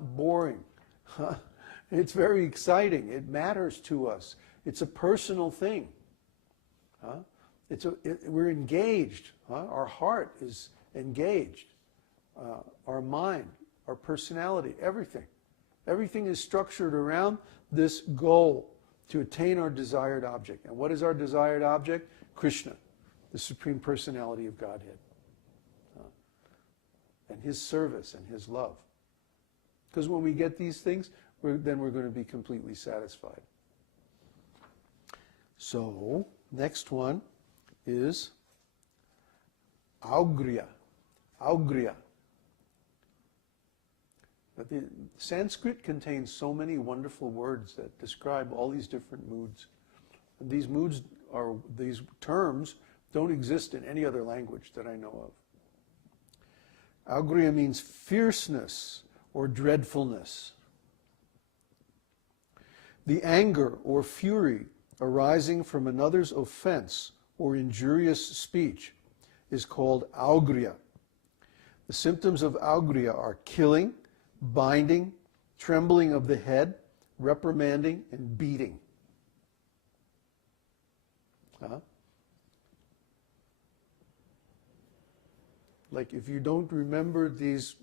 not boring. It's very exciting. It matters to us. It's a personal thing. We're engaged. Our heart is engaged. Our mind, our personality, everything. Everything is structured around this goal to attain our desired object. And what is our desired object? Krishna, the Supreme Personality of Godhead. And His service and His love. Because when we get these things, then we're going to be completely satisfied. So, next one is augriya. Augriya. But the Sanskrit contains so many wonderful words that describe all these different moods. And these terms don't exist in any other language that I know of. Augriya means fierceness or dreadfulness. The anger or fury arising from another's offense or injurious speech is called augriya. The symptoms of augriya are killing, binding, trembling of the head, reprimanding, and beating. Like if you don't remember these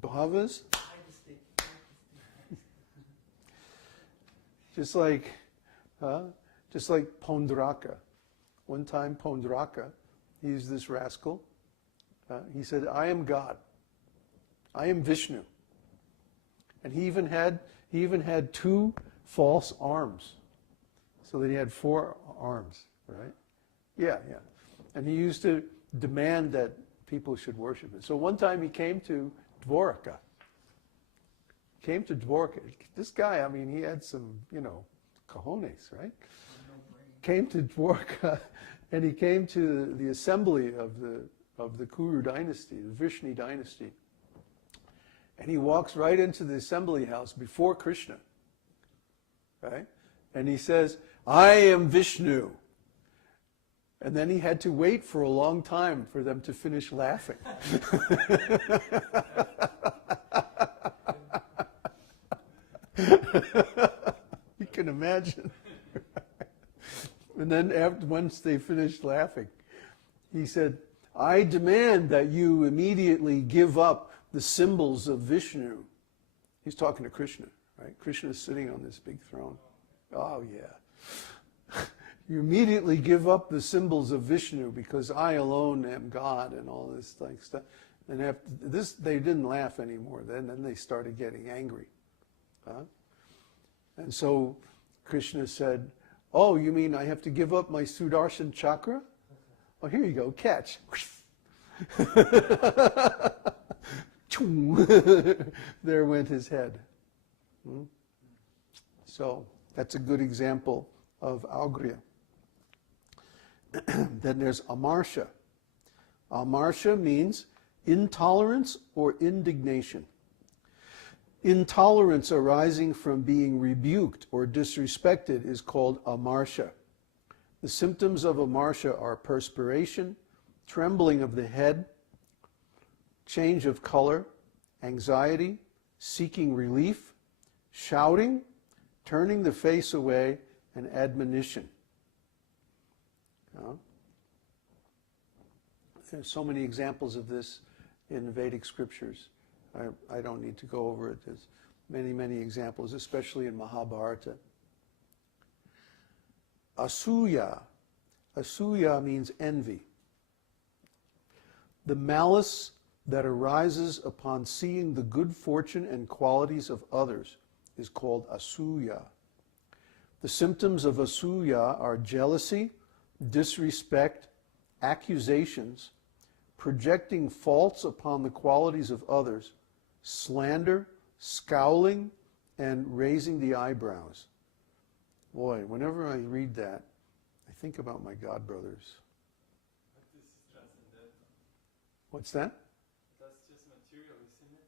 bhavas, just like Pondraka. One time Pondraka, he's this rascal, he said, I am God. I am Vishnu. And he even had 2 false arms. So that he had 4 arms, right? Yeah. And he used to demand that people should worship him. So one time he came to Dwarka. This guy, he had some, cojones, right? Came to Dwarka, and he came to the assembly of the Kuru dynasty, the Vrishni dynasty. And he walks right into the assembly house before Krishna, right? And he says, I am Vishnu. And then he had to wait for a long time for them to finish laughing. You can imagine. And then once they finished laughing, he said, I demand that you immediately give up the symbols of Vishnu. He's talking to Krishna, right? Krishna is sitting on this big throne. Oh, yeah. You immediately give up the symbols of Vishnu because I alone am God and all this like stuff. And after this, they didn't laugh anymore. Then they started getting angry. And so Krishna said, oh, you mean I have to give up my Sudarshan chakra? Oh, here you go, catch. There went his head. So that's a good example of augriya. Then there's amarsha. Amarsha means intolerance or indignation. Intolerance arising from being rebuked or disrespected is called amarsha. The symptoms of amarsha are perspiration, trembling of the head, change of color, anxiety, seeking relief, shouting, turning the face away, and admonition. There's so many examples of this in the Vedic scriptures. I don't need to go over it. There's many, many examples, especially in Mahabharata. Asuya. Asuya means envy. The malice that arises upon seeing the good fortune and qualities of others is called asuya. The symptoms of asuya are jealousy, disrespect, accusations, projecting faults upon the qualities of others, slander, scowling, and raising the eyebrows. Boy, whenever I read that, I think about my god brothers. But this is transcendental. What's that? That's just material, isn't it?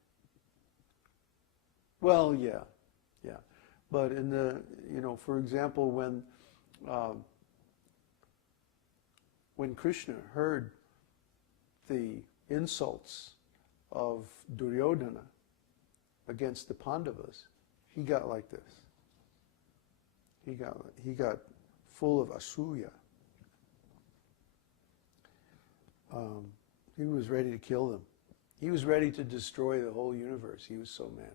Well, yeah. But in the, for example, when Krishna heard the insults of Duryodhana, against the Pandavas, he got like this. He got full of asuya. He was ready to kill them. He was ready to destroy the whole universe. He was so mad.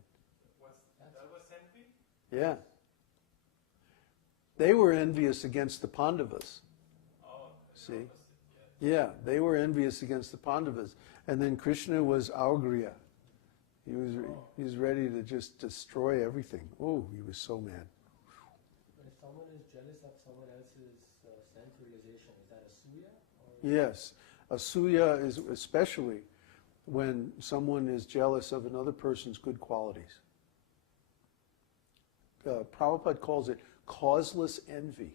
That was envy? Yeah. They were envious against the Pandavas. Oh, See? opposite, Yeah, they were envious against the Pandavas. And then Krishna was Augriya. He was ready to just destroy everything. Oh, he was so mad. If someone is jealous of someone else's sense-realization, is that asuya? Or Yes. Asuya is especially when someone is jealous of another person's good qualities. Prabhupada calls it causeless envy.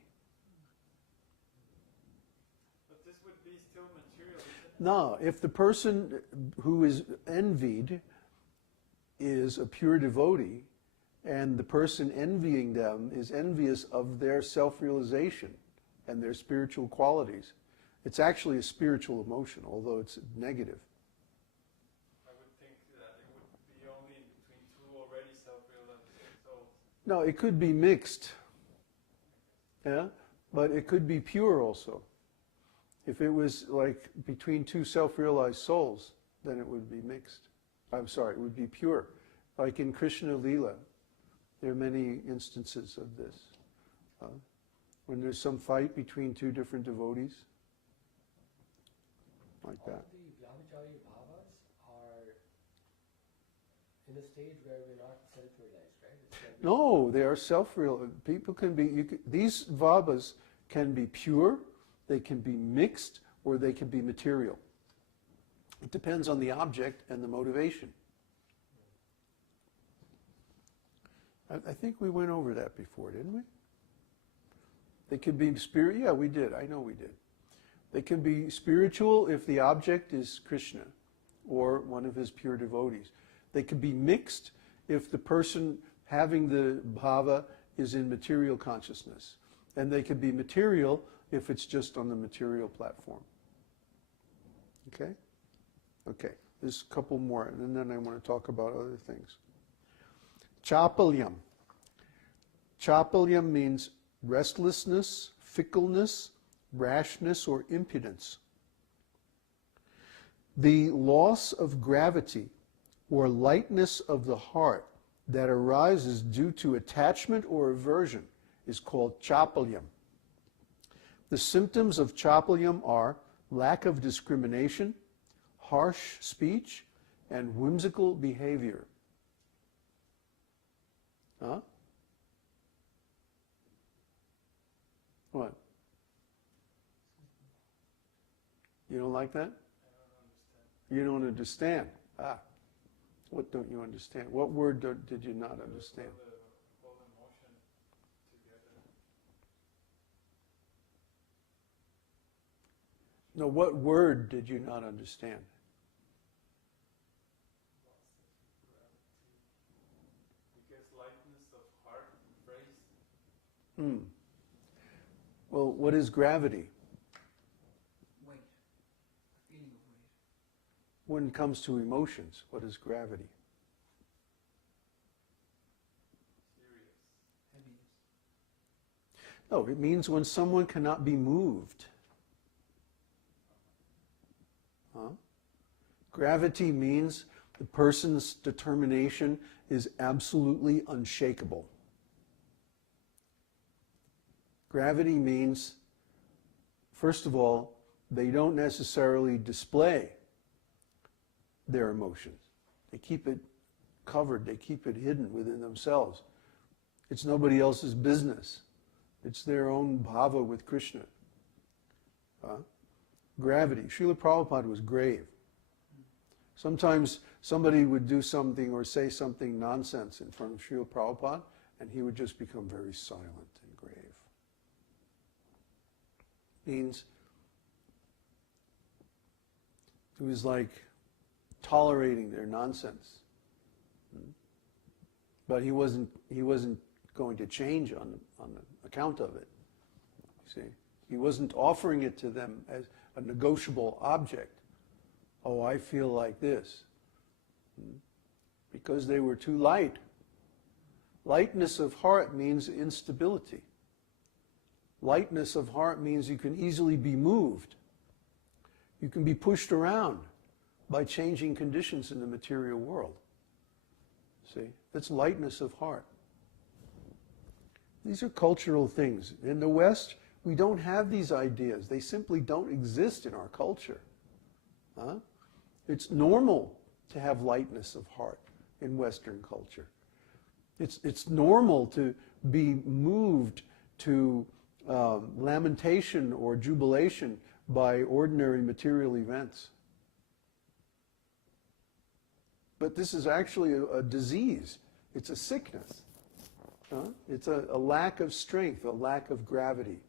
But this would be still material, isn't it? No, if the person who is envied is a pure devotee, and the person envying them is envious of their self-realization and their spiritual qualities, it's actually a spiritual emotion, although it's negative. I would think that it would be only between two already self-realized souls. No, it could be mixed. Yeah? But it could be pure also. If it was like between two self-realized souls, then it would be mixed. I'm sorry, it would be pure. Like in Krishna Lila, there are many instances of this. When there's some fight between two different devotees, like all that. the Vyabhicari-bhavas are in a stage where we're not self-realized, right? It's where we- No, they are self-real. People can be, these vabhas can be pure, they can be mixed, or they can be material. It depends on the object and the motivation. I think we went over that before, didn't we? They could be spirit. Yeah, we did. I know we did. They can be spiritual if the object is Krishna or one of his pure devotees. They can be mixed if the person having the bhava is in material consciousness. And they can be material if it's just on the material platform. Okay? Okay. There's a couple more, and then I want to talk about other things. Chapalyam. Chapalyam means restlessness, fickleness, rashness, or impudence. The loss of gravity or lightness of the heart that arises due to attachment or aversion is called chapalyam. The symptoms of chapalyam are lack of discrimination, harsh speech, and whimsical behavior. Huh? What? You don't like that? I don't understand. You don't understand. Ah. What don't you understand? What word did you not understand? The whole emotion together. No, what word did you not understand? Because lightness of heart and phrase. Hmm. Well, what is gravity? Weight. Feeling of weight. When it comes to emotions, what is gravity? Serious. Heaviness. No, it means when someone cannot be moved. Huh? Gravity means the person's determination is absolutely unshakable. Gravity means, first of all, they don't necessarily display their emotions. They keep it covered, they keep it hidden within themselves. It's nobody else's business. It's their own bhava with Krishna. Gravity. Srila Prabhupada was grave. Sometimes somebody would do something or say something nonsense in front of Srila Prabhupada, and he would just become very silent and grave. Means it was like tolerating their nonsense. But he wasn't going to change on account of it. You see? He wasn't offering it to them as a negotiable object. Oh, I feel like this. Because they were too light. Lightness of heart means instability. Lightness of heart means you can easily be moved. You can be pushed around by changing conditions in the material world. See, that's lightness of heart. These are cultural things. In the West, we don't have these ideas. They simply don't exist in our culture. Huh? It's normal to have lightness of heart in Western culture. It's normal to be moved to lamentation or jubilation by ordinary material events. But this is actually a disease. It's a sickness. It's a lack of strength, a lack of gravity.